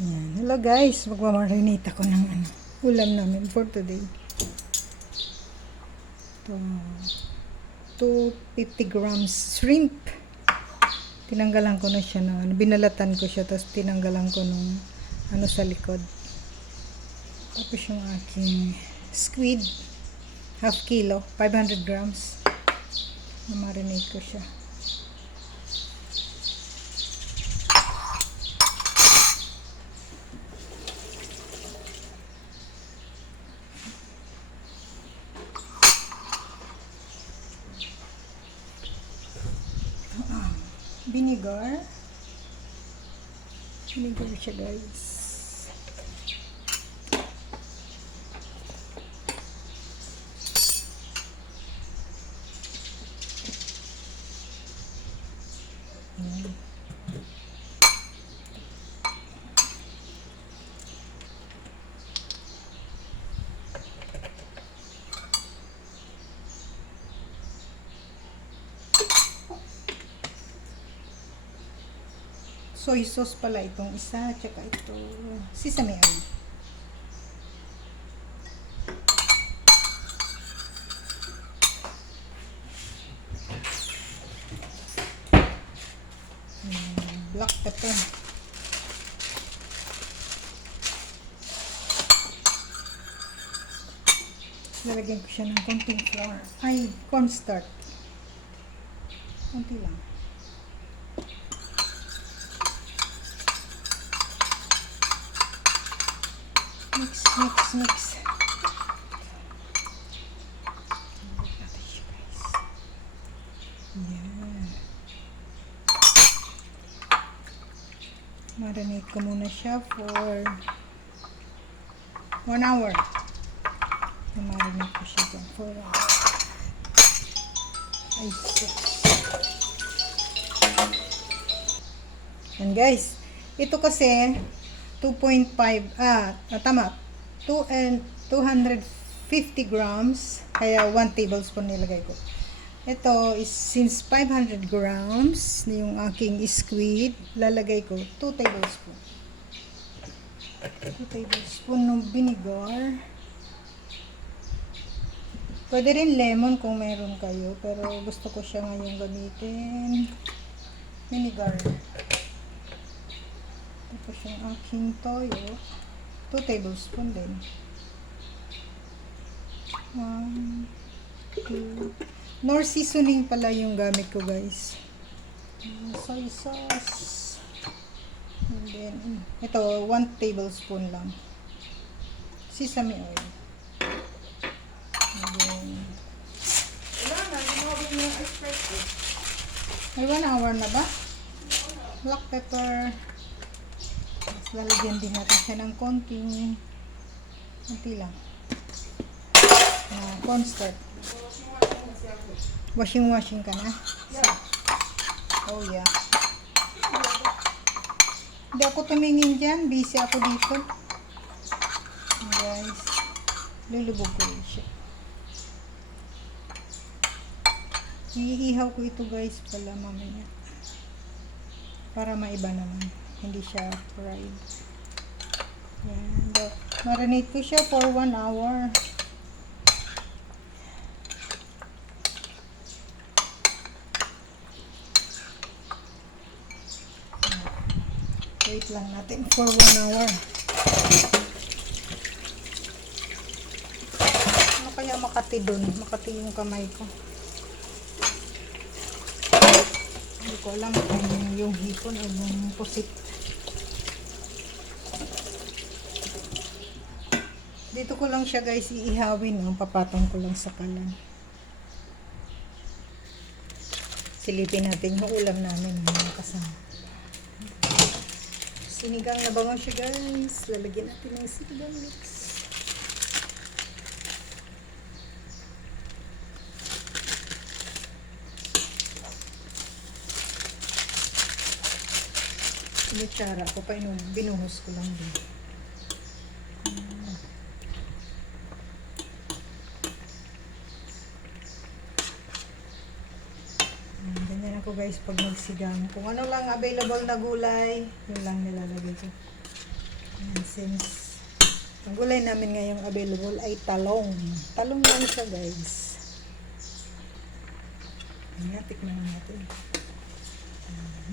Yan. Hello guys, magmamarinate ako ng ulam namin for today. Ito, 250 grams shrimp. Tinanggalan ko na siya ng binalatan ko siya, tapos tinanggalan ko nung sa likod. Tapos yung aking squid, half kilo, 500 grams. Marinate ko siya. Vinegar siya guys. Soy sauce pala itong isa, tsaka ito sesame oil. Black pepper. Lalagyan ko siya ng konting flour. Ay, cornstarch. Konti lang. Mix. Yan. Marinate ko muna siya for 1 hour. Marinate ko siya dyan for 1 hour. Ay, sus. And guys, ito kasi 2.5, tama, 250 grams, kaya 1 tablespoon nilagay ko. Ito is, since 500 grams, yung aking squid, lalagay ko 2 tablespoon. 2 tablespoon ng vinegar. Pwede rin lemon kung meron kayo, pero gusto ko siya ngayon gamitin. Vinegar. Tapos yung aking toyo, 2 tablespoon din. 1, 2. Nor seasoning pala yung gamit ko guys. Soy sauce. And then, ito, 1 tablespoon lang. Sesame oil. And then, may 1 hour na ba? Black pepper. Lalagyan din natin siya ng konti lang cornstarch. Washing ka na? Oh yeah. Hindi ako tumingin dyan, busy ako dito guys. Lulubog ko rin siya. Iihaw ko ito guys pala mamaya para maiba naman, hindi siya fried. Yan. Marinate ko siya for 1 hour. Wait lang natin for 1 hour. Ano kaya makati dun? Makati yung kamay ko. Hindi ko alam kung yung hipon o yung pusit. Dito ko lang siya guys iihawin. Papatong ko lang sa kalan. Silipin natin yung ulam namin mga kasama. Sinigang na bangon siya guys. Lalagyan natin ng sinigang mix. Sinitsara ko pa binuhos ko lang din. Ganyan ako guys pag magsigang. Kung ano lang available na gulay, yun lang nilalagay ko. since ang gulay namin ngayong available ay talong. Talong lang siya, guys. Ayan, tikman na natin.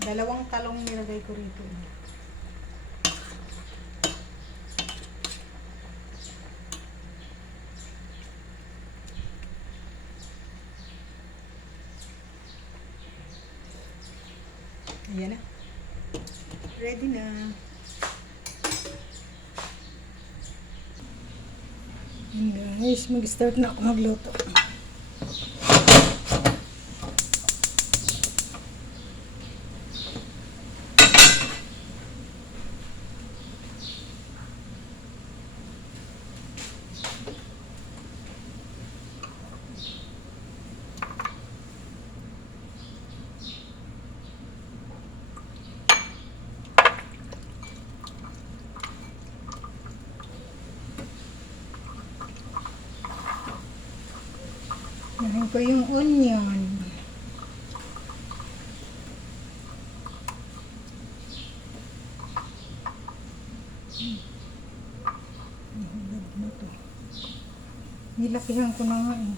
Dalawang talong nilagay ko rito. Ayan na. Ready na. Guys, mag-start na ako magluto. Nahin ko yung onion. Nilakihan ko na nga eh.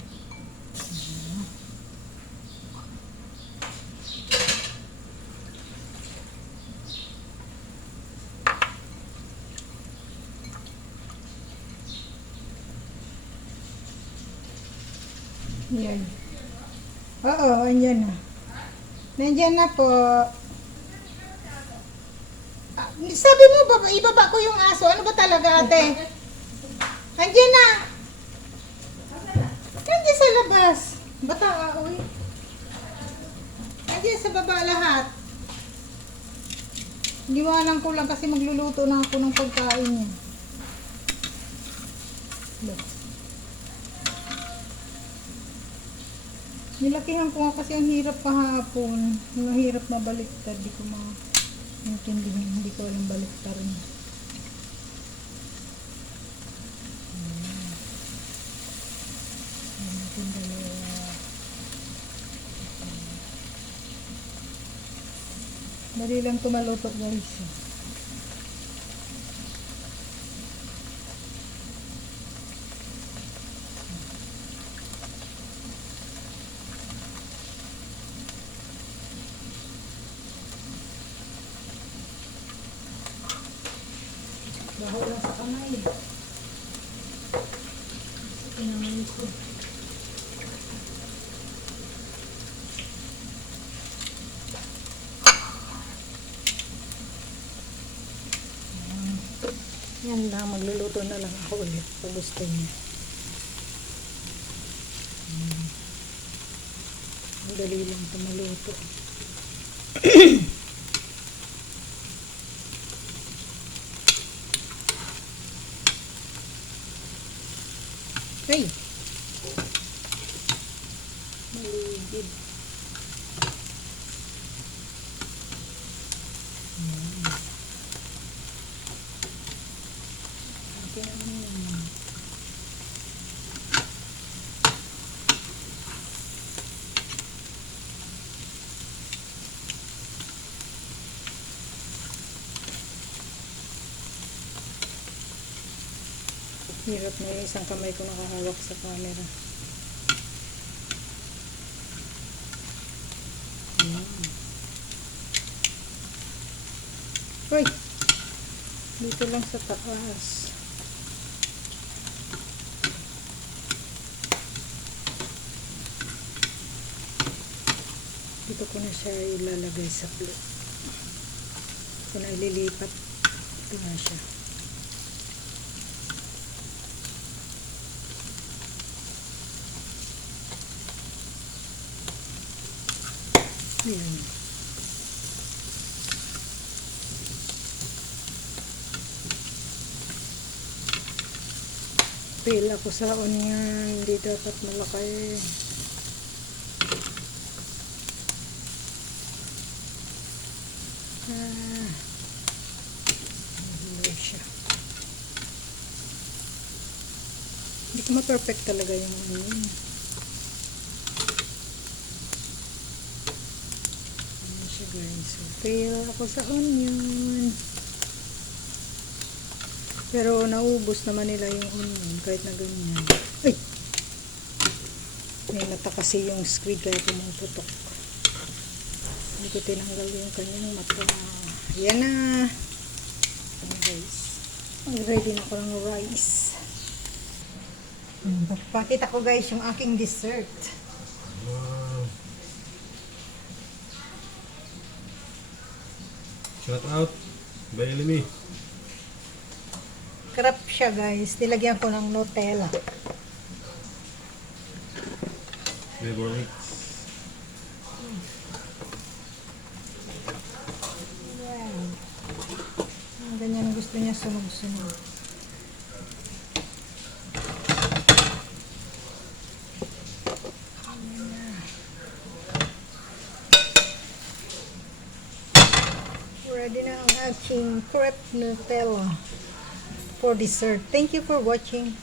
Yan. Oo, andyan na. Nandyan na po. Sabi mo, ibaba ko yung aso. Ano ba talaga, ate? Andyan na. Andyan sa labas. Bata ka, uy. Andyan sa baba lahat. Liwanan ko lang kasi magluluto na ako ng pagkain niya. Look. Nilakihan ko nga kasi ang hirap kahapon. Mahirap mabaliktad. Di ko maintindihan. Hindi ko alam baliktarin. Dali lang tumaluto, guys. Baho lang sa kamay. Pinamay ko. Yan lang, magluluto na lang ako ulit pag gusto niya. Madali lang ito maluto. Hey! Maligid. Hirap na yung isang kamay ko nakahawak sa camera. Uy! Dito lang sa taas. Dito ko na siya ilalagay sa plate. Ito na ililipat. Ito na siya. Ayan. Fail ako sa onion. Hindi dapat malaki. Hello siya. Hindi ko ma-perfect talaga yung onion. Guys, so fail ako sa onion. Pero naubos naman nila yung onion kahit na ganyan. Ay! May mata kasi yung squid kaya pumuputok. Hindi ko tinanggal yung kanyang mata. Yan na. Ayan guys. Ready na ko ng rice. Pakita ko guys yung aking dessert. Wow. Shout out, Bailey. Crap siya guys. Nilagyan ko ng Nutella. Flavor mix. Wow. Ganyan ang gusto niya, sunog-sunog. Ready na ang aking crepe Nutella for dessert. Thank you for watching.